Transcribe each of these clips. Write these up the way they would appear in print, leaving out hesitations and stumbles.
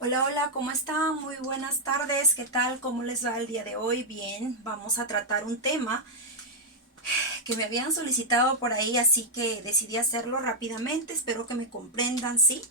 Hola, hola, ¿cómo están? Muy buenas tardes. ¿Qué tal? ¿Cómo les va el día de hoy? Bien, vamos a tratar un tema que me habían solicitado por ahí, así que decidí hacerlo rápidamente. Espero que me comprendan, ¿sí?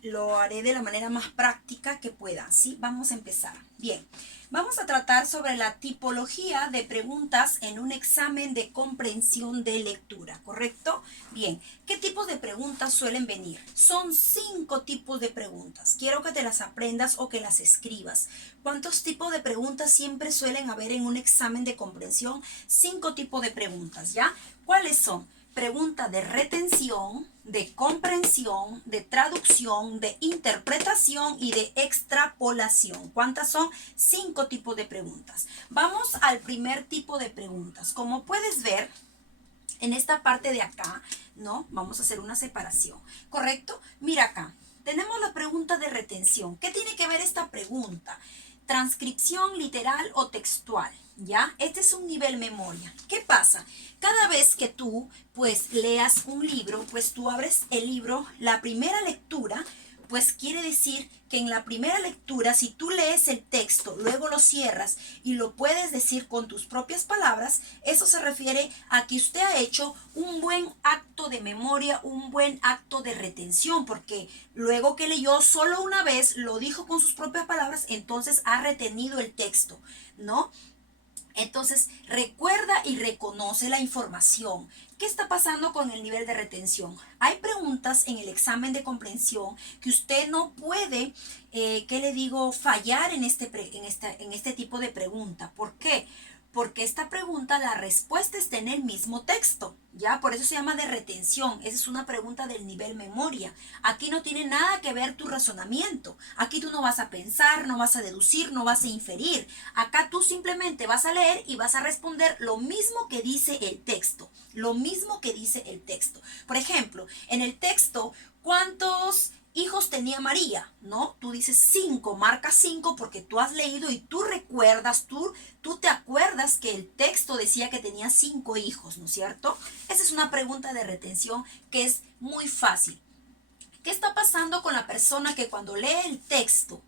Lo haré de la manera más práctica que pueda, ¿sí? Vamos a empezar. Bien, vamos a tratar sobre la tipología de preguntas en un examen de comprensión de lectura, ¿correcto? Bien, ¿qué tipos de preguntas suelen venir? Son 5 tipos de preguntas. Quiero que te las aprendas o que las escribas. ¿Cuántos tipos de preguntas siempre suelen haber en un examen de comprensión? 5 tipos de preguntas, ¿ya? ¿Cuáles son? Pregunta de retención, de comprensión, de traducción, de interpretación y de extrapolación. ¿Cuántas son? 5 tipos de preguntas. Vamos al primer tipo de preguntas. Como puedes ver, en esta parte de acá, ¿no? Vamos a hacer una separación, ¿correcto? Mira acá, tenemos la pregunta de retención. ¿Qué tiene que ver esta pregunta? Transcripción literal o textual, ¿ya? Este es un nivel memoria. ¿Qué pasa? Cada vez que tú, pues, leas un libro, pues tú abres el libro, la primera lectura, pues quiere decir que en la primera lectura, si tú lees el texto, luego lo cierras y lo puedes decir con tus propias palabras, eso se refiere a que usted ha hecho un buen acto de memoria, un buen acto de retención, porque luego que leyó solo una vez, lo dijo con sus propias palabras, entonces ha retenido el texto, ¿no? Entonces, recuerda y reconoce la información. ¿Qué está pasando con el nivel de retención? Hay preguntas en el examen de comprensión que usted no puede, ¿qué le digo?, fallar en este tipo de pregunta. ¿Por qué? Porque esta pregunta, la respuesta está en el mismo texto, ¿ya? Por eso se llama de retención. Esa es una pregunta del nivel memoria. Aquí no tiene nada que ver tu razonamiento. Aquí tú no vas a pensar, no vas a deducir, no vas a inferir. Acá tú simplemente vas a leer y vas a responder lo mismo que dice el texto. Lo mismo que dice el texto. Por ejemplo, en el texto, ¿cuántos hijos tenía María? ¿No? Tú dices 5, marca 5 porque tú has leído y tú recuerdas, tú te acuerdas que el texto decía que tenía 5 hijos, ¿no es cierto? Esa es una pregunta de retención que es muy fácil. ¿Qué está pasando con la persona que cuando lee el texto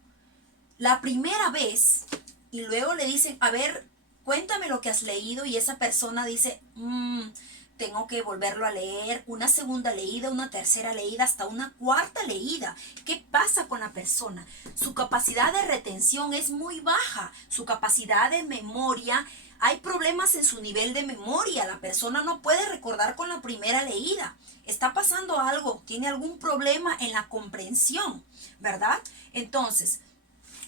la primera vez y luego le dicen, a ver, cuéntame lo que has leído y esa persona dice, tengo que volverlo a leer, una segunda leída, una tercera leída, hasta una cuarta leída? ¿Qué pasa con la persona? Su capacidad de retención es muy baja, su capacidad de memoria, hay problemas en su nivel de memoria, la persona no puede recordar con la primera leída, está pasando algo, tiene algún problema en la comprensión, ¿verdad? Entonces,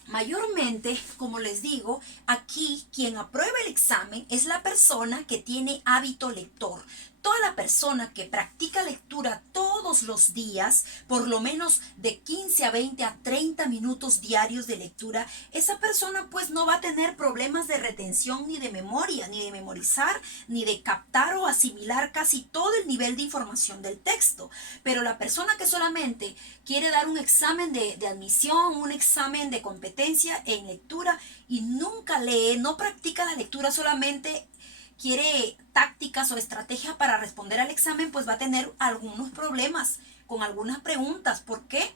mayormente, como les digo, aquí quien aprueba el examen es la persona que tiene hábito lector. Toda la persona que practica lectura todos los días, por lo menos de 15 a 20 a 30 minutos diarios de lectura, esa persona pues no va a tener problemas de retención ni de memoria, ni de memorizar, ni de captar o asimilar casi todo el nivel de información del texto. Pero la persona que solamente quiere dar un examen de admisión, un examen de competencia en lectura y nunca lee, no practica la lectura, solamente quiere tácticas o estrategias para responder al examen, pues va a tener algunos problemas con algunas preguntas. ¿Por qué?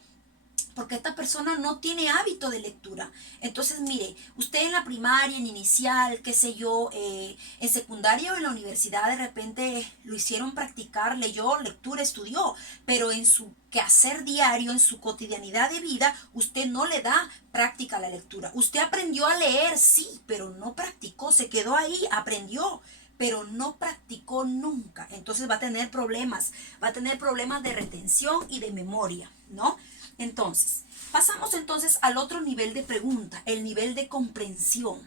Porque esta persona no tiene hábito de lectura. Entonces, mire, usted en la primaria, en inicial, qué sé yo, en secundaria o en la universidad, de repente lo hicieron practicar, leyó, lectura, estudió, pero en su quehacer diario, en su cotidianidad de vida, usted no le da práctica a la lectura. Usted aprendió a leer, sí, pero no practicó, se quedó ahí, aprendió, pero no practicó nunca. Entonces va a tener problemas de retención y de memoria, ¿no? Entonces, pasamos entonces al otro nivel de pregunta, el nivel de comprensión.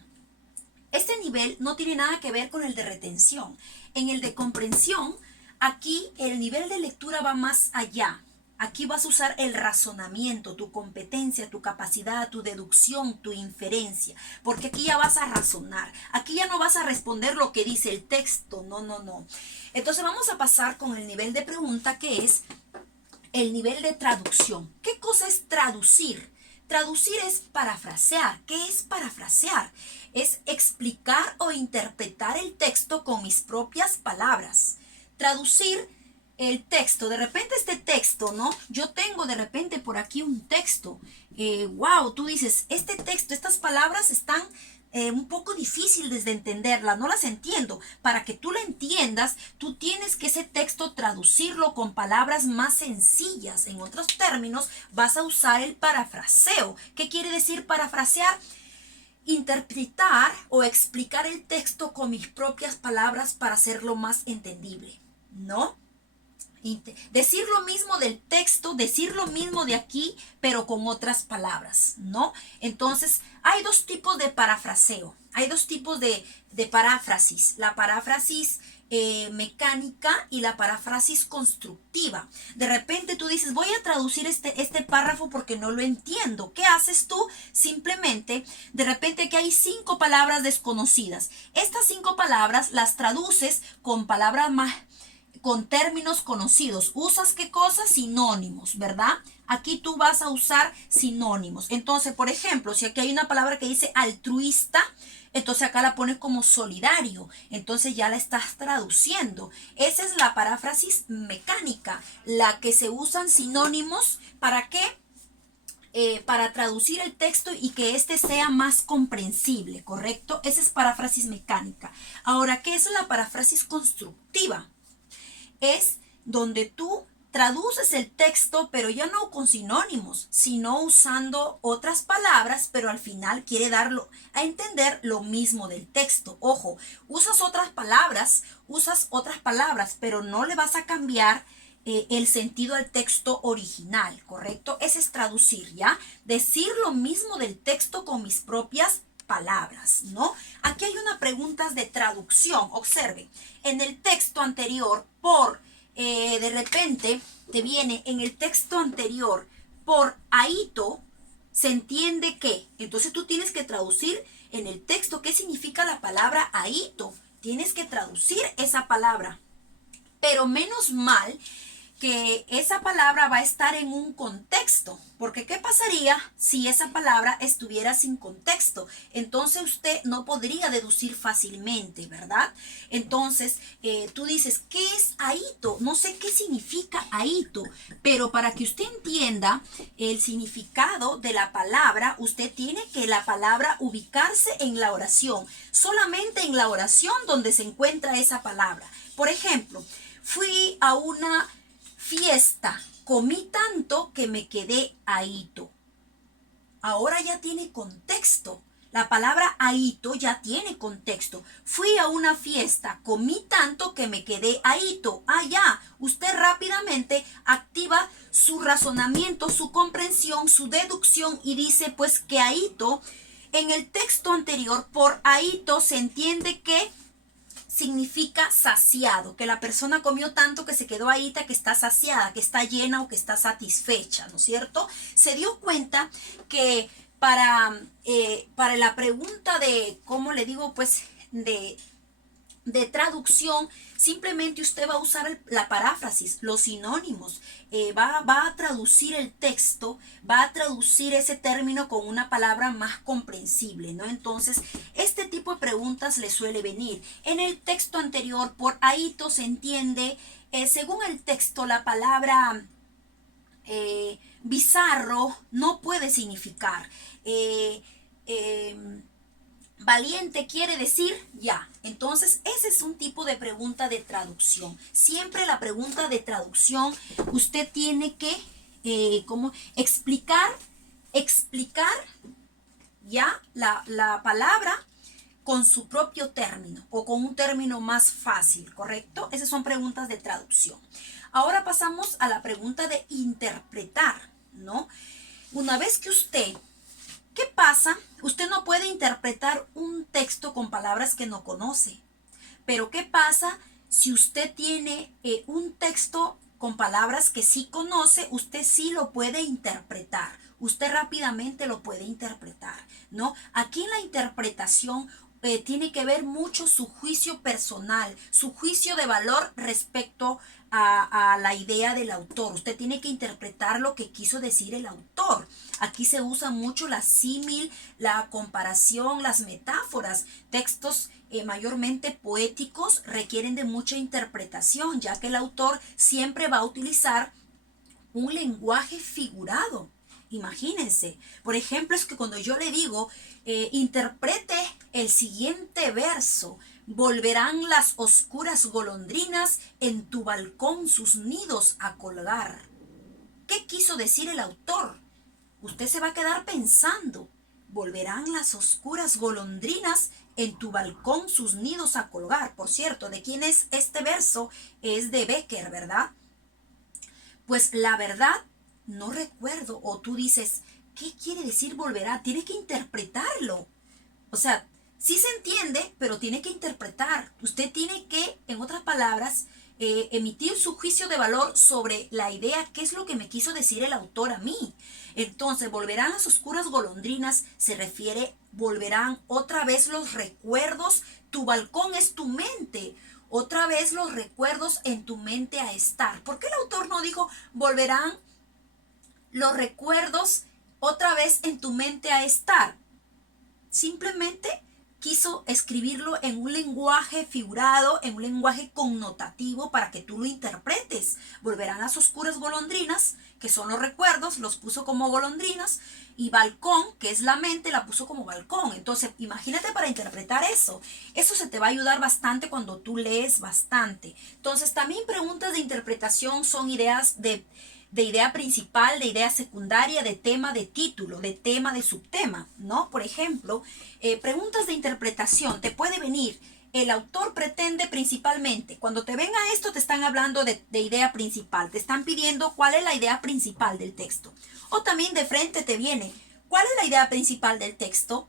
Este nivel no tiene nada que ver con el de retención. En el de comprensión, aquí el nivel de lectura va más allá. Aquí vas a usar el razonamiento, tu competencia, tu capacidad, tu deducción, tu inferencia, porque aquí ya vas a razonar. Aquí ya no vas a responder lo que dice el texto, no, no, no. Entonces vamos a pasar con el nivel de pregunta que es el nivel de traducción. ¿Qué cosa es traducir? Traducir es parafrasear. ¿Qué es parafrasear? Es explicar o interpretar el texto con mis propias palabras. Traducir el texto, de repente este texto, ¿no? Yo tengo de repente por aquí un texto. Wow, tú dices, este texto, estas palabras están un poco difíciles de entenderlas, no las entiendo. Para que tú la entiendas, tú tienes que ese texto traducirlo con palabras más sencillas. En otros términos, vas a usar el parafraseo. ¿Qué quiere decir parafrasear? Interpretar o explicar el texto con mis propias palabras para hacerlo más entendible, ¿no? Decir lo mismo del texto, decir lo mismo de aquí, pero con otras palabras, ¿no? Entonces, hay dos tipos de parafraseo, hay dos tipos de paráfrasis. La paráfrasis mecánica y la paráfrasis constructiva. De repente tú dices, voy a traducir este párrafo porque no lo entiendo. ¿Qué haces tú? Simplemente, de repente que hay 5 palabras desconocidas. Estas 5 palabras las traduces con palabras más con términos conocidos. ¿Usas qué cosas? Sinónimos, ¿verdad? Aquí tú vas a usar sinónimos. Entonces, por ejemplo, si aquí hay una palabra que dice altruista, entonces acá la pones como solidario. Entonces ya la estás traduciendo. Esa es la paráfrasis mecánica, la que se usan sinónimos. ¿Para qué? Para traducir el texto y que éste sea más comprensible, ¿correcto? Esa es paráfrasis mecánica. Ahora, ¿qué es la paráfrasis constructiva? Es donde tú traduces el texto, pero ya no con sinónimos, sino usando otras palabras, pero al final quiere darlo a entender lo mismo del texto. Ojo, usas otras palabras, pero no le vas a cambiar el sentido al texto original, ¿correcto? Ese es traducir, ¿ya? Decir lo mismo del texto con mis propias palabras, ¿no? Aquí hay una pregunta de traducción. Observe, en el texto anterior, de repente te viene en el texto anterior, por ahito, se entiende que. Entonces tú tienes que traducir en el texto qué significa la palabra ahito. Tienes que traducir esa palabra. Pero menos mal que esa palabra va a estar en un contexto, porque ¿qué pasaría si esa palabra estuviera sin contexto? Entonces usted no podría deducir fácilmente, ¿verdad? Entonces tú dices, ¿qué es ahito? No sé qué significa ahito, pero para que usted entienda el significado de la palabra, usted tiene que la palabra ubicarse en la oración, solamente en la oración donde se encuentra esa palabra. Por ejemplo, fui a una fiesta, comí tanto que me quedé ahito. Ahora ya tiene contexto. La palabra ahito ya tiene contexto. Fui a una fiesta, comí tanto que me quedé ahito. Ah, ya. Usted rápidamente activa su razonamiento, su comprensión, su deducción y dice pues que ahito, en el texto anterior, por ahito se entiende que significa saciado, que la persona comió tanto que se quedó ahí, que está saciada, que está llena o que está satisfecha, ¿no es cierto? Se dio cuenta que para la pregunta de, ¿cómo le digo? Pues de traducción, simplemente usted va a usar la paráfrasis, los sinónimos, va a traducir el texto, va a traducir ese término con una palabra más comprensible, ¿no? Entonces, este tipo de preguntas le suele venir. En el texto anterior, por ahito se entiende, según el texto, la palabra bizarro no puede significar. Valiente quiere decir ya. Entonces, ese es un tipo de pregunta de traducción. Siempre la pregunta de traducción, usted tiene que ¿cómo? explicar ya la palabra con su propio término o con un término más fácil, ¿correcto? Esas son preguntas de traducción. Ahora pasamos a la pregunta de interpretar, ¿no? Una vez que usted, ¿qué pasa? Usted no puede interpretar un texto con palabras que no conoce. Pero ¿qué pasa si usted tiene un texto con palabras que sí conoce? Usted sí lo puede interpretar. Usted rápidamente lo puede interpretar, ¿no? Aquí en la interpretación tiene que ver mucho su juicio personal, su juicio de valor respecto a la idea del autor. Usted tiene que interpretar lo que quiso decir el autor. Aquí se usa mucho la símil, la comparación, las metáforas. Textos mayormente poéticos requieren de mucha interpretación, ya que el autor siempre va a utilizar un lenguaje figurado. Imagínense, por ejemplo, es que cuando yo le digo, interprete el siguiente verso, volverán las oscuras golondrinas en tu balcón sus nidos a colgar. ¿Qué quiso decir el autor? Usted se va a quedar pensando, volverán las oscuras golondrinas en tu balcón sus nidos a colgar. Por cierto, ¿de quién es este verso? Es de Becker, ¿verdad? Pues la verdad, no recuerdo. O tú dices, ¿qué quiere decir volverá? Tienes que interpretarlo. O sea, sí se entiende, pero tiene que interpretar. Usted tiene que, en otras palabras, emitir su juicio de valor sobre la idea, qué es lo que me quiso decir el autor a mí. Entonces, volverán las oscuras golondrinas, se refiere, volverán otra vez los recuerdos, tu balcón es tu mente. Otra vez los recuerdos en tu mente a estar. ¿Por qué el autor no dijo volverán los recuerdos otra vez en tu mente a estar? Simplemente quiso escribirlo en un lenguaje figurado, en un lenguaje connotativo para que tú lo interpretes. Volverán las oscuras golondrinas, que son los recuerdos, los puso como golondrinas, y balcón, que es la mente, la puso como balcón. Entonces, imagínate para interpretar eso. Eso se te va a ayudar bastante cuando tú lees bastante. Entonces, también preguntas de interpretación son ideas de idea principal, de idea secundaria, de tema, de título, de tema, de subtema, ¿no? Por ejemplo, preguntas de interpretación. Te puede venir, el autor pretende principalmente. Cuando te venga esto, te están hablando de idea principal. Te están pidiendo cuál es la idea principal del texto. O también de frente te viene, ¿cuál es la idea principal del texto?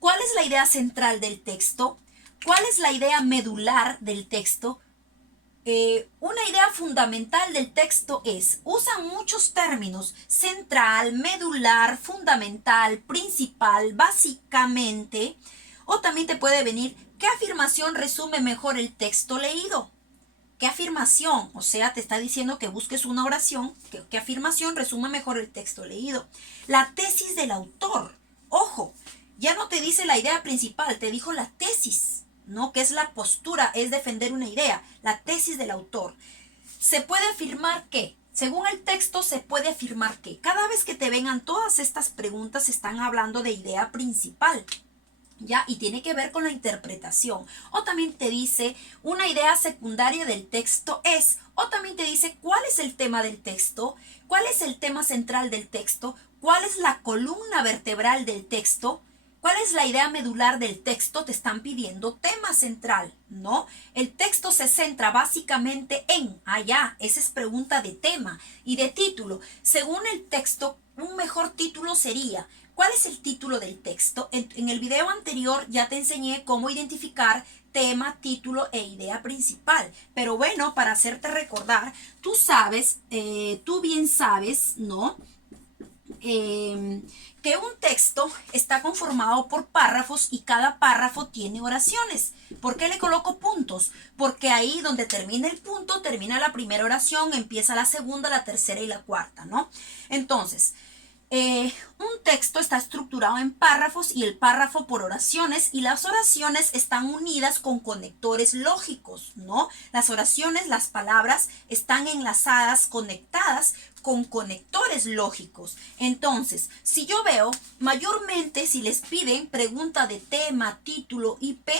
¿Cuál es la idea central del texto? ¿Cuál es la idea medular del texto? Una idea fundamental del texto es, usan muchos términos, central, medular, fundamental, principal, básicamente, o también te puede venir, ¿qué afirmación resume mejor el texto leído? ¿Qué afirmación? O sea, te está diciendo que busques una oración, ¿qué afirmación resume mejor el texto leído? La tesis del autor, ojo, ya no te dice la idea principal, te dijo la tesis. ¿No? Que es la postura, es defender una idea, la tesis del autor. Se puede afirmar que, según el texto, se puede afirmar que cada vez que te vengan todas estas preguntas, están hablando de idea principal, ¿ya? Y tiene que ver con la interpretación. O también te dice, una idea secundaria del texto es, o también te dice, ¿cuál es el tema del texto? ¿Cuál es el tema central del texto? ¿Cuál es la columna vertebral del texto? ¿Cuál es la idea medular del texto? Te están pidiendo tema central, ¿no? El texto se centra básicamente en, esa es pregunta de tema y de título. Según el texto, un mejor título sería, ¿cuál es el título del texto? En el video anterior ya te enseñé cómo identificar tema, título e idea principal. Pero bueno, para hacerte recordar, tú sabes, tú bien sabes, ¿no? Que un texto está conformado por párrafos y cada párrafo tiene oraciones. ¿Por qué le coloco puntos? Porque ahí donde termina el punto, termina la primera oración, empieza la segunda, la tercera y la cuarta, ¿no? Entonces, un texto está estructurado en párrafos y el párrafo por oraciones y las oraciones están unidas con conectores lógicos, ¿no? Las oraciones, las palabras están enlazadas, conectadas con conectores lógicos. Entonces, si yo veo, mayormente si les piden pregunta de tema, título, IP,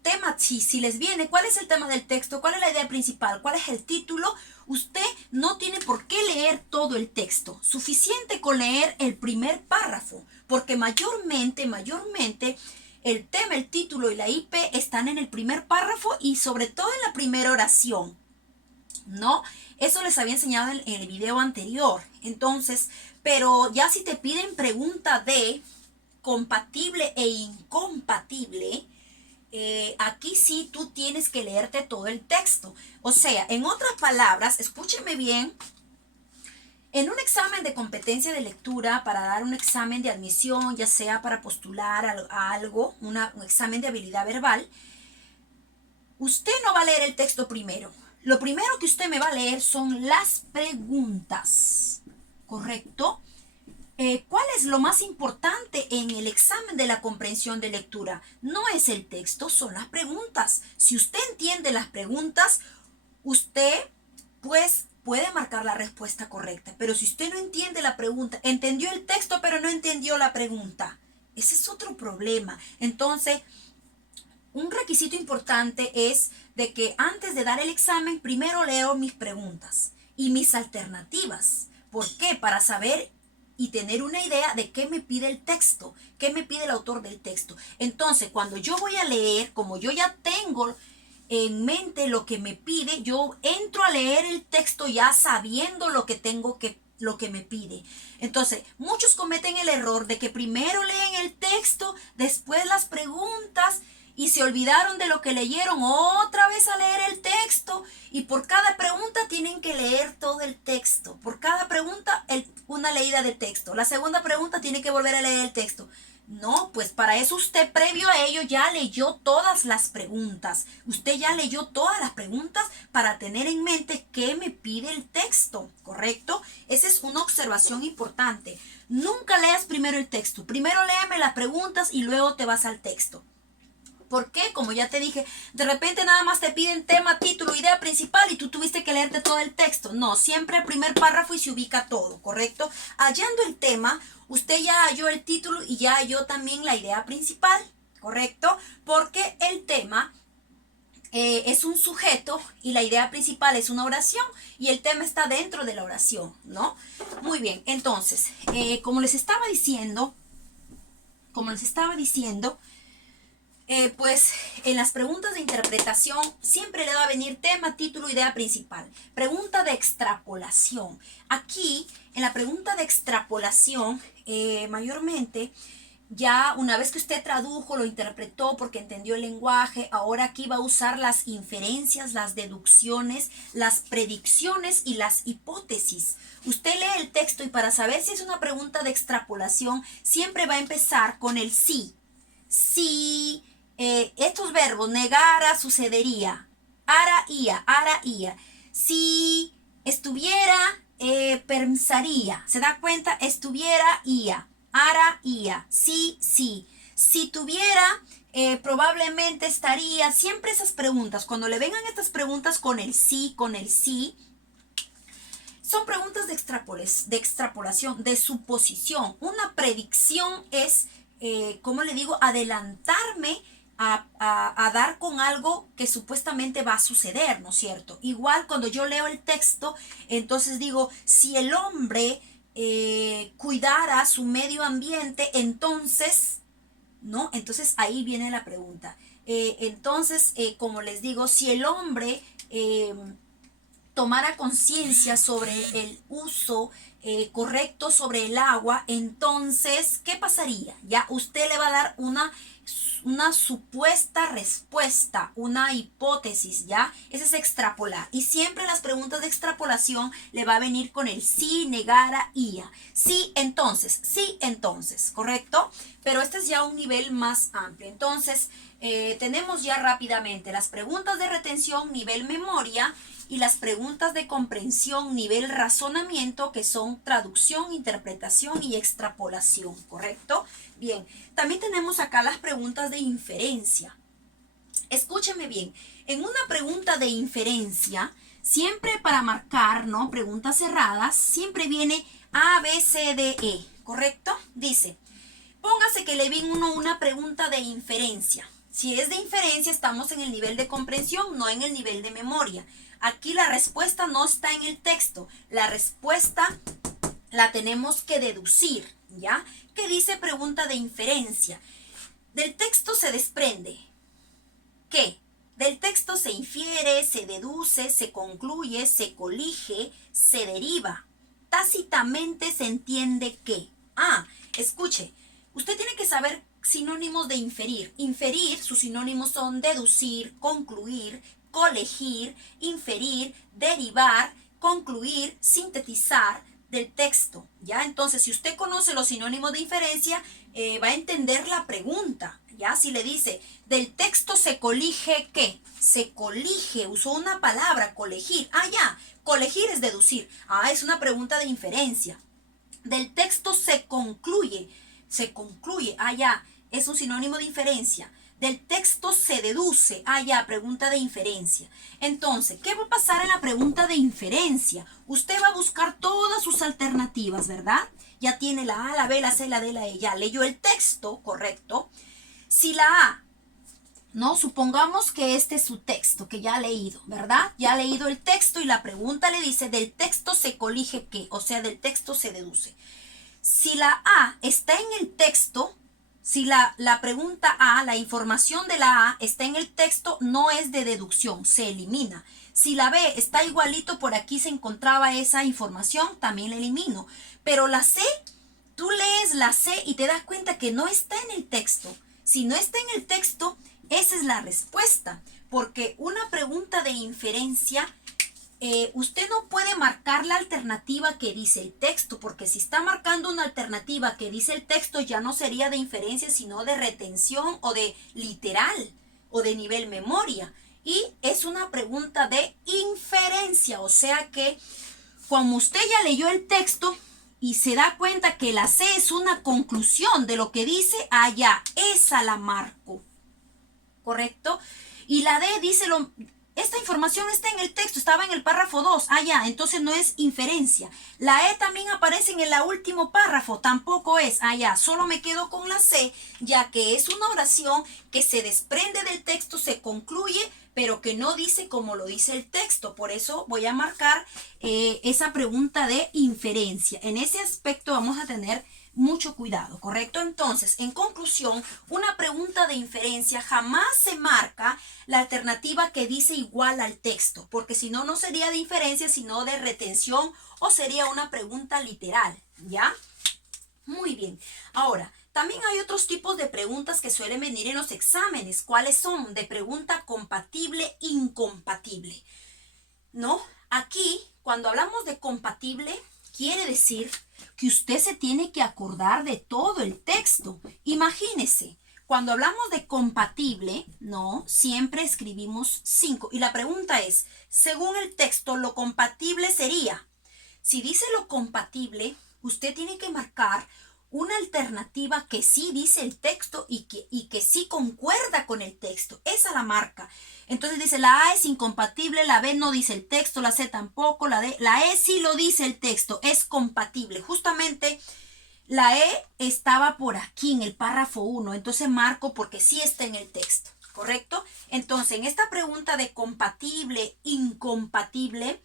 tema, si les viene, ¿cuál es el tema del texto? ¿Cuál es la idea principal? ¿Cuál es el título? Usted no tiene por qué leer todo el texto. Suficiente con leer el primer párrafo, porque mayormente, el tema, el título y la IP están en el primer párrafo y sobre todo en la primera oración, ¿no? Eso les había enseñado en el video anterior. Entonces, pero ya si te piden pregunta de compatible e incompatible, aquí sí tú tienes que leerte todo el texto. O sea, en otras palabras, escúcheme bien, en un examen de competencia de lectura, para dar un examen de admisión, ya sea para postular a algo, un examen de habilidad verbal, usted no va a leer el texto primero. lo primero que usted me va a leer son las preguntas, ¿correcto? ¿Cuál es lo más importante en el examen de la comprensión de lectura? No es el texto, son las preguntas. Si usted entiende las preguntas, usted pues puede marcar la respuesta correcta. Pero si usted no entiende la pregunta, entendió el texto pero no entendió la pregunta, ese es otro problema. Entonces, un requisito importante es de que antes de dar el examen, primero leo mis preguntas y mis alternativas. ¿Por qué? Para saber y tener una idea de qué me pide el texto, qué me pide el autor del texto. Entonces, cuando yo voy a leer, como yo ya tengo en mente lo que me pide, yo entro a leer el texto ya sabiendo lo que me pide. Entonces, muchos cometen el error de que primero leen el texto, después las preguntas y se olvidaron de lo que leyeron, otra vez a leer el texto, y por cada pregunta tienen que leer todo el texto. Por cada pregunta, una leída de texto. La segunda pregunta tiene que volver a leer el texto. No, pues para eso usted previo a ello ya leyó todas las preguntas. Usted ya leyó todas las preguntas para tener en mente qué me pide el texto, ¿correcto? Esa es una observación importante. Nunca leas primero el texto. Primero léame las preguntas y luego te vas al texto. ¿Por qué? Como ya te dije, de repente nada más te piden tema, título, idea principal y tú tuviste que leerte todo el texto. No, siempre el primer párrafo y se ubica todo, ¿correcto? Hallando el tema, usted ya halló el título y ya halló también la idea principal, ¿correcto? Porque el tema es un sujeto y la idea principal es una oración y el tema está dentro de la oración, ¿no? Muy bien, entonces, como les estaba diciendo, pues en las preguntas de interpretación siempre le va a venir tema, título, idea principal. Pregunta de extrapolación. Aquí, en la pregunta de extrapolación, mayormente, ya una vez que usted tradujo, lo interpretó porque entendió el lenguaje, ahora aquí va a usar las inferencias, las deducciones, las predicciones y las hipótesis. Usted lee el texto y para saber si es una pregunta de extrapolación, siempre va a empezar con el sí. Si estos verbos, negara, sucedería, ara, ia. Si estuviera, pensaría. ¿Se da cuenta? Estuviera, ia. Ara, ia. Sí, sí. Si tuviera, probablemente estaría. Siempre esas preguntas. Cuando le vengan estas preguntas con el sí, son preguntas de extrapolación, de suposición. Una predicción es, como le digo, adelantarme a dar con algo que supuestamente va a suceder, ¿no es cierto? Igual cuando yo leo el texto, entonces digo, si el hombre cuidara su medio ambiente, entonces, ¿no? Entonces ahí viene la pregunta. Como les digo, si el hombre tomara conciencia sobre el uso correcto sobre el agua, entonces, ¿qué pasaría? Ya usted le va a dar una supuesta respuesta, una hipótesis, ¿ya? Ese es extrapolar. Y siempre las preguntas de extrapolación le va a venir con el sí, negara, ia. Sí, entonces, ¿correcto? Pero este es ya un nivel más amplio. Entonces, tenemos ya rápidamente las preguntas de retención, nivel memoria, y las preguntas de comprensión, nivel razonamiento, que son traducción, interpretación y extrapolación, ¿correcto? Bien, también tenemos acá las preguntas de inferencia. Escúcheme bien, en una pregunta de inferencia, siempre para marcar, ¿no? Preguntas cerradas, siempre viene A, B, C, D, E, ¿correcto? Dice, póngase que le viene una pregunta de inferencia. Si es de inferencia, estamos en el nivel de comprensión, no en el nivel de memoria. Aquí la respuesta no está en el texto. La respuesta la tenemos que deducir, ¿ya? ¿Qué dice pregunta de inferencia? Del texto se desprende. ¿Qué? Del texto se infiere, se deduce, se concluye, se colige, se deriva. Tácitamente se entiende que. Escuche, usted tiene que saber sinónimos de inferir. Inferir, sus sinónimos son deducir, concluir, colegir, inferir, derivar, concluir, sintetizar del texto, ¿ya? Entonces, si usted conoce los sinónimos de inferencia, va a entender la pregunta, Ya, si le dice, del texto se colige ¿qué? Se colige, usó una palabra, colegir. Ah, ya, colegir es deducir. Ah, es una pregunta de inferencia. Del texto se concluye. Se concluye. Ah, ya, es un sinónimo de inferencia. Del texto se deduce. Ah, ya, pregunta de inferencia. Entonces, ¿qué va a pasar en la pregunta de inferencia? Usted va a buscar todas sus alternativas, ¿verdad? Ya tiene la A, la B, la C, la D, la E. Ya leyó el texto, correcto. Si la A, no, supongamos que este es su texto, que ya ha leído, ¿verdad? Ya ha leído el texto y la pregunta le dice, del texto se colige ¿qué? O sea, del texto se deduce. Si la A está en el texto, si la pregunta A, la información de la A está en el texto, no es de deducción, se elimina. Si la B está igualito, por aquí se encontraba esa información, también la elimino. Pero la C, tú lees la C y te das cuenta que no está en el texto. Si no está en el texto, esa es la respuesta. Porque una pregunta de inferencia, usted no puede marcar la alternativa que dice el texto, porque si está marcando una alternativa que dice el texto, ya no sería de inferencia, sino de retención o de literal o de nivel memoria. Y es una pregunta de inferencia, o sea que como usted ya leyó el texto y se da cuenta que la C es una conclusión de lo que dice, allá, esa la marco, ¿correcto? Y la D dice esta información está en el texto, estaba en el párrafo 2, ya, entonces no es inferencia. La E también aparece en el último párrafo, tampoco es, ya, solo me quedo con la C, ya que es una oración que se desprende del texto, se concluye, pero que no dice como lo dice el texto. Por eso voy a marcar esa pregunta de inferencia. En ese aspecto vamos a tener mucho cuidado, ¿correcto? Entonces, en conclusión, una pregunta de inferencia jamás se marca la alternativa que dice igual al texto, porque si no, no sería de inferencia, sino de retención o sería una pregunta literal, ¿ya? Muy bien. Ahora, también hay otros tipos de preguntas que suelen venir en los exámenes. ¿Cuáles son? De pregunta compatible, incompatible. ¿No? Aquí, cuando hablamos de compatible, quiere decir que usted se tiene que acordar de todo el texto. Imagínese, cuando hablamos de compatible, no, siempre escribimos 5. Y la pregunta es, según el texto, lo compatible sería, si dice lo compatible, usted tiene que marcar una alternativa que sí dice el texto y que sí concuerda con el texto. Esa la marca. Entonces dice, la A es incompatible, la B no dice el texto, la C tampoco, la D, la E sí lo dice el texto, es compatible. Justamente la E estaba por aquí en el párrafo 1, entonces marco porque sí está en el texto, ¿correcto? Entonces, en esta pregunta de compatible, incompatible,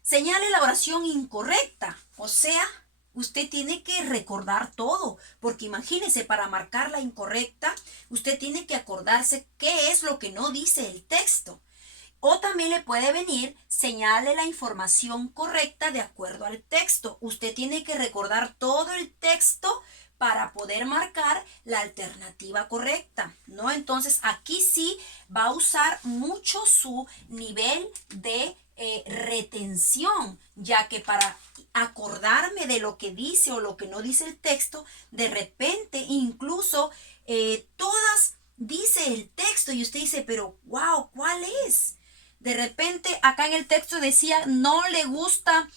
señale la oración incorrecta, o sea, usted tiene que recordar todo, porque imagínese, para marcar la incorrecta, usted tiene que acordarse qué es lo que no dice el texto. O también le puede venir, señale la información correcta de acuerdo al texto. Usted tiene que recordar todo el texto para poder marcar la alternativa correcta, ¿no? Entonces, aquí sí va a usar mucho su nivel de retención, ya que para acordarme de lo que dice o lo que no dice el texto, de repente incluso todas dice el texto y usted dice, pero wow, ¿cuál es? De repente acá en el texto decía, no le gusta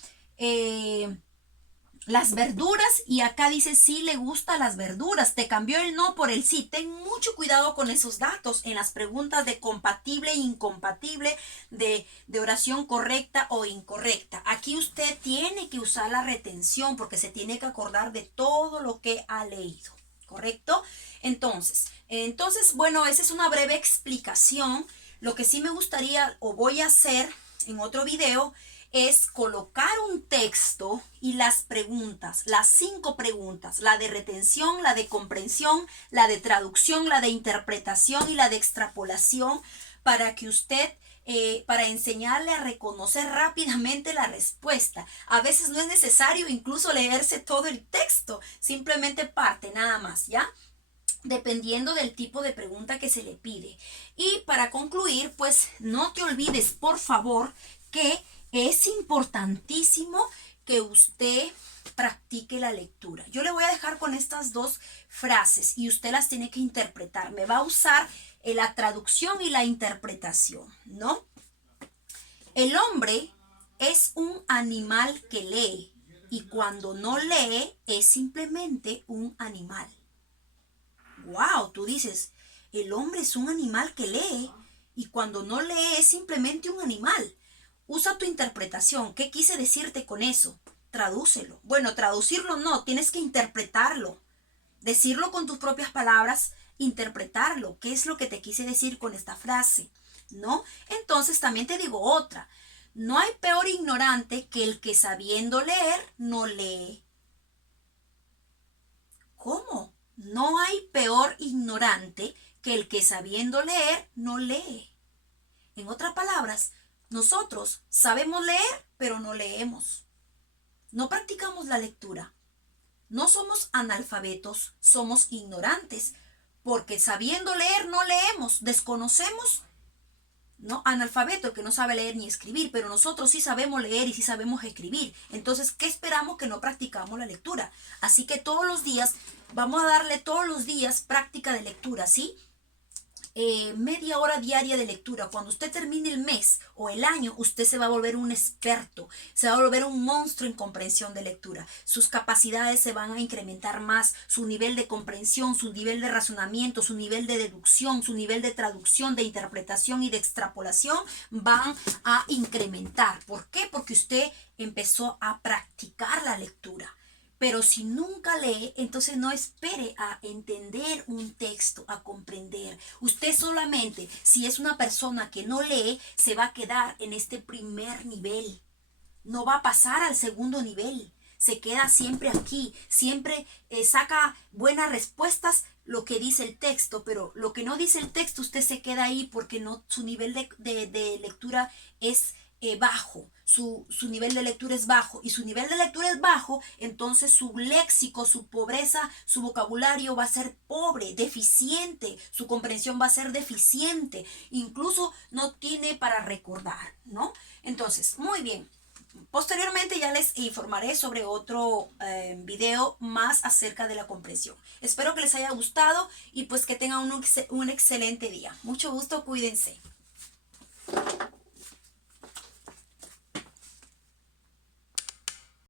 las verduras, y acá dice sí le gusta las verduras. Te cambió el no por el sí. Ten mucho cuidado con esos datos en las preguntas de compatible e incompatible, de oración correcta o incorrecta. Aquí usted tiene que usar la retención porque se tiene que acordar de todo lo que ha leído, ¿correcto? Entonces, bueno, esa es una breve explicación. Lo que sí me gustaría o voy a hacer en otro video es colocar un texto y las preguntas, las 5 preguntas, la de retención, la de comprensión, la de traducción, la de interpretación y la de extrapolación, para que usted, para enseñarle a reconocer rápidamente la respuesta. A veces no es necesario incluso leerse todo el texto, simplemente parte nada más, ¿ya? Dependiendo del tipo de pregunta que se le pide. Y para concluir, pues no te olvides, por favor, que es importantísimo que usted practique la lectura. Yo le voy a dejar con estas dos frases y usted las tiene que interpretar. Me va a usar la traducción y la interpretación, ¿no? El hombre es un animal que lee y cuando no lee es simplemente un animal. Wow, tú dices, el hombre es un animal que lee y cuando no lee es simplemente un animal. Usa tu interpretación. ¿Qué quise decirte con eso? Tradúcelo. Bueno, traducirlo no, tienes que interpretarlo. Decirlo con tus propias palabras, interpretarlo. ¿Qué es lo que te quise decir con esta frase? ¿No? Entonces también te digo otra. No hay peor ignorante que el que sabiendo leer no lee. ¿Cómo? No hay peor ignorante que el que sabiendo leer no lee. En otras palabras, nosotros sabemos leer, pero no leemos. No practicamos la lectura. No somos analfabetos, somos ignorantes, porque sabiendo leer no leemos, desconocemos. No, analfabeto, el que no sabe leer ni escribir, pero nosotros sí sabemos leer y sí sabemos escribir. Entonces, ¿qué esperamos que no practicamos la lectura? Así que todos los días, vamos a darle todos los días práctica de lectura, ¿sí? Media hora diaria de lectura. Cuando usted termine el mes o el año, usted se va a volver un experto, se va a volver un monstruo en comprensión de lectura. Sus capacidades se van a incrementar más, su nivel de comprensión, su nivel de razonamiento, su nivel de deducción, su nivel de traducción, de interpretación y de extrapolación van a incrementar. ¿Por qué? Porque usted empezó a practicar la lectura. Pero si nunca lee, entonces no espere a entender un texto, a comprender. Usted solamente, si es una persona que no lee, se va a quedar en este primer nivel. No va a pasar al segundo nivel. Se queda siempre aquí, siempre saca buenas respuestas lo que dice el texto, pero lo que no dice el texto usted se queda ahí porque no, su nivel de lectura es bajo. Su nivel de lectura es bajo y su nivel de lectura es bajo, entonces su léxico, su pobreza, su vocabulario va a ser pobre, deficiente, su comprensión va a ser deficiente, incluso no tiene para recordar, ¿no? Entonces, muy bien. Posteriormente ya les informaré sobre otro video más acerca de la comprensión. Espero que les haya gustado y pues que tengan un excelente día. Mucho gusto, cuídense.